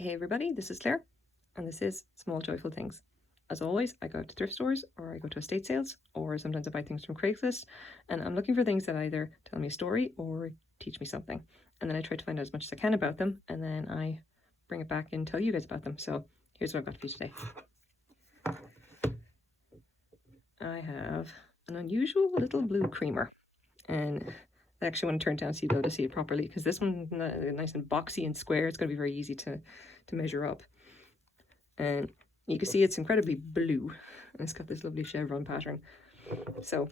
Hey everybody, this is Claire, and this is Small Joyful Things. As always, I go to thrift stores, or I go to estate sales, or sometimes I buy things from Craigslist, and I'm looking for things that either tell me a story or teach me something. And then I try to find out as much as I can about them, and then I bring it back and tell you guys about them. So here's what I've got for you today. I have an unusual little blue creamer, and I actually want to turn it down so you'll be able to see it properly, because this one's nice and boxy and square. It's going to be very easy to measure up. And you can see it's incredibly blue, and it's got this lovely chevron pattern. So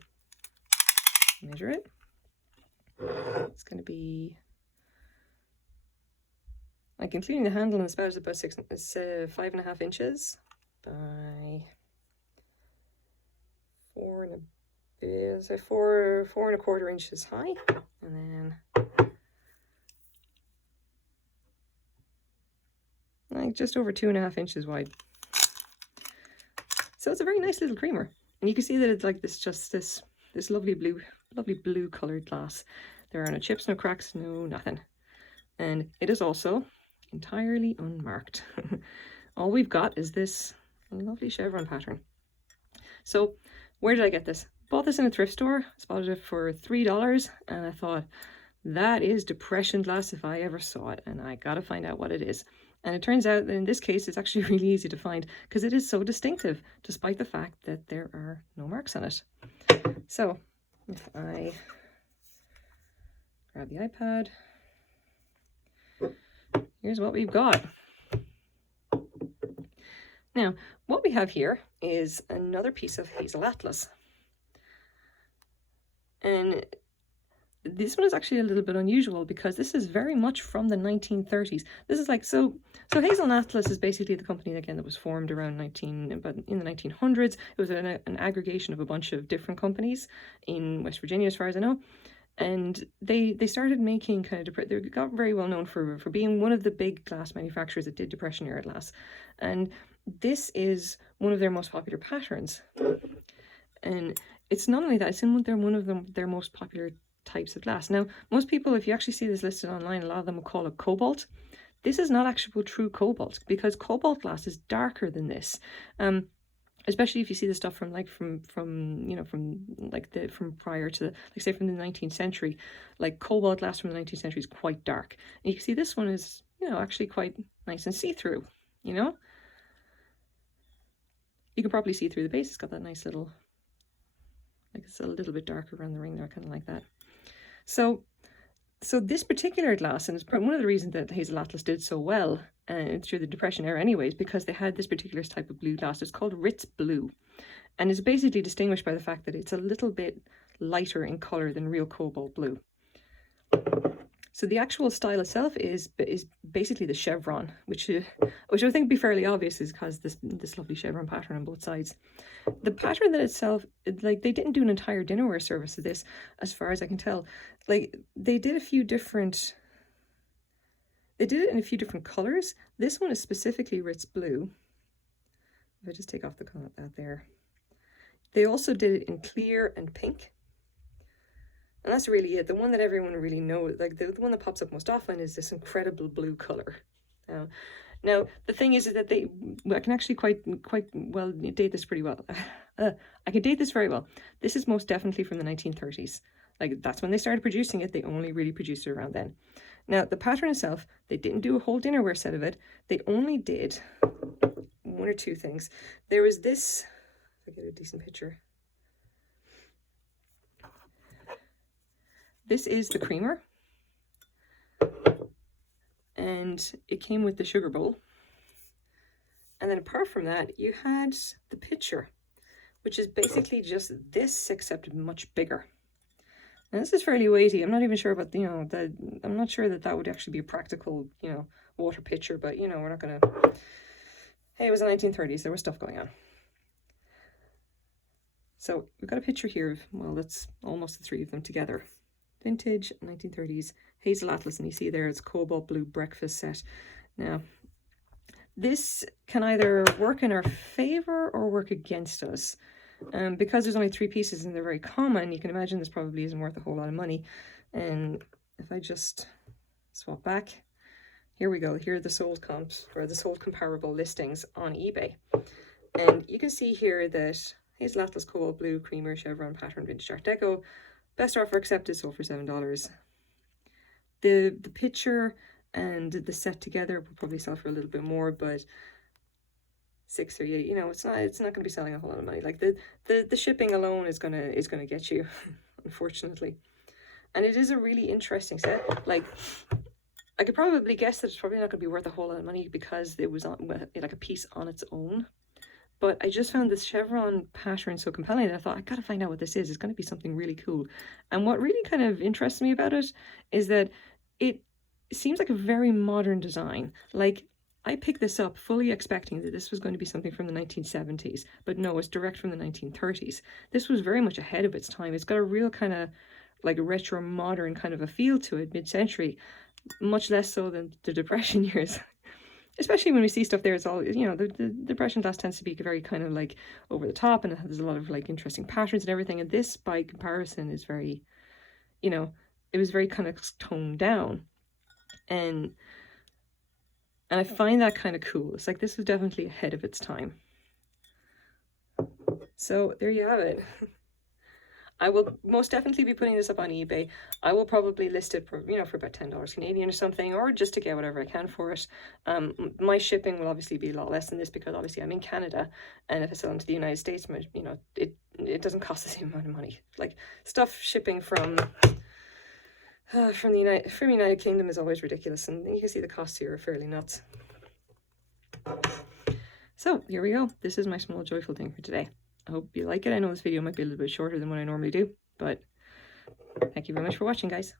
measure it. It's going to be, like, including the handle and the spout, is about 5.5 inches by 4.25 inches high, and then like just over 2.5 inches wide. So it's a very nice little creamer, and you can see that it's like this lovely blue colored glass. There are no chips, no cracks, no nothing, and it is also entirely unmarked. All we've got is this lovely chevron pattern. So where did I get this? Bought this in a thrift store, spotted it for $3, and I thought, that is depression glass if I ever saw it, and I gotta find out what it is. And it turns out that in this case, it's actually really easy to find because it is so distinctive, despite the fact that there are no marks on it. So if I grab the iPad, here's what we've got. Now, what we have here is another piece of Hazel Atlas. And this one is actually a little bit unusual because this is very much from the 1930s. This is like, so Hazel Atlas is basically the company, again, that was formed around in the 1900s. It was an aggregation of a bunch of different companies in West Virginia, as far as I know. And they started making they got very well known for being one of the big glass manufacturers that did Depression era glass. And this is one of their most popular patterns. And it's not only that, it's in one of their most popular types of glass. Now, most people, if you actually see this listed online, a lot of them will call it cobalt. This is not actual true cobalt, because cobalt glass is darker than this. Especially if you see the stuff from prior to, like, say, from the 19th century, like cobalt glass from the 19th century is quite dark. And you can see this one is, actually quite nice and see-through, You can probably see through the base. It's got that nice little, like, it's a little bit darker around the ring there, kind of like that. So this particular glass, and it's one of the reasons that Hazel Atlas did so well through the Depression era anyways, because they had this particular type of blue glass. It's called Ritz Blue, and it's basically distinguished by the fact that it's a little bit lighter in color than real cobalt blue. So the actual style itself is basically the chevron, which I think would be fairly obvious, is because this lovely chevron pattern on both sides. The pattern that itself, like, they didn't do an entire dinnerware service of this, as far as I can tell. Like, they did it in a few different colors. This one is specifically Ritz Blue. If I just take off the color of that there. They also did it in clear and pink. And that's really it. The one that everyone really knows, like the one that pops up most often, is this incredible blue color. Now the thing is that I can actually quite well date this pretty well. I can date this very well. This is most definitely from the 1930s. Like, that's when they started producing it. They only really produced it around then. Now, the pattern itself, they didn't do a whole dinnerware set of it. They only did one or two things. There was this, if I get a decent picture. This is the creamer, and it came with the sugar bowl. And then apart from that, you had the pitcher, which is basically just this, except much bigger. And this is fairly weighty. I'm not even sure about, I'm not sure that would actually be a practical, water pitcher, but, we're not going to, hey, it was the 1930s. There was stuff going on. So we've got a picture here of, well, that's almost the three of them together. Vintage 1930s Hazel Atlas, and you see there it's cobalt blue breakfast set. Now, this can either work in our favor or work against us. Because there's only three pieces and they're very common, you can imagine this probably isn't worth a whole lot of money. And if I just swap back, here we go. Here are the sold comps, or the sold comparable listings on eBay. And you can see here that Hazel Atlas Cobalt Blue Creamer Chevron Pattern Vintage Art Deco. Best offer accepted, sold for $7. The picture and the set together will probably sell for a little bit more, but 6 or 8, you know, it's not going to be selling a whole lot of money. Like the shipping alone is gonna get you, unfortunately. And it is a really interesting set. Like, I could probably guess that it's probably not going to be worth a whole lot of money because it was on like a piece on its own. But I just found this chevron pattern so compelling that I thought, I gotta find out what this is. It's going to be something really cool. And what really kind of interests me about it is that it seems like a very modern design. Like, I picked this up fully expecting that this was going to be something from the 1970s, but no, it's direct from the 1930s. This was very much ahead of its time. It's got a real kind of like retro modern kind of a feel to it, mid-century, much less so than the Depression years. Especially when we see stuff there, it's all, you know, the Depression glass tends to be very kind of like over the top, and there's a lot of like interesting patterns and everything. And this, by comparison, is very, you know, it was very kind of toned down. And I find that kind of cool. It's like this was definitely ahead of its time. So there you have it. I will most definitely be putting this up on eBay. I will probably list it for, you know, for about $10 Canadian or something, or just to get whatever I can for it. My shipping will obviously be a lot less than this because obviously I'm in Canada, and if I sell into the United States, you know, it doesn't cost the same amount of money. Like, stuff shipping from the United Kingdom is always ridiculous, and you can see the costs here are fairly nuts. So here we go. This is my small joyful thing for today. I hope you like it. I know this video might be a little bit shorter than what I normally do, but thank you very much for watching, guys.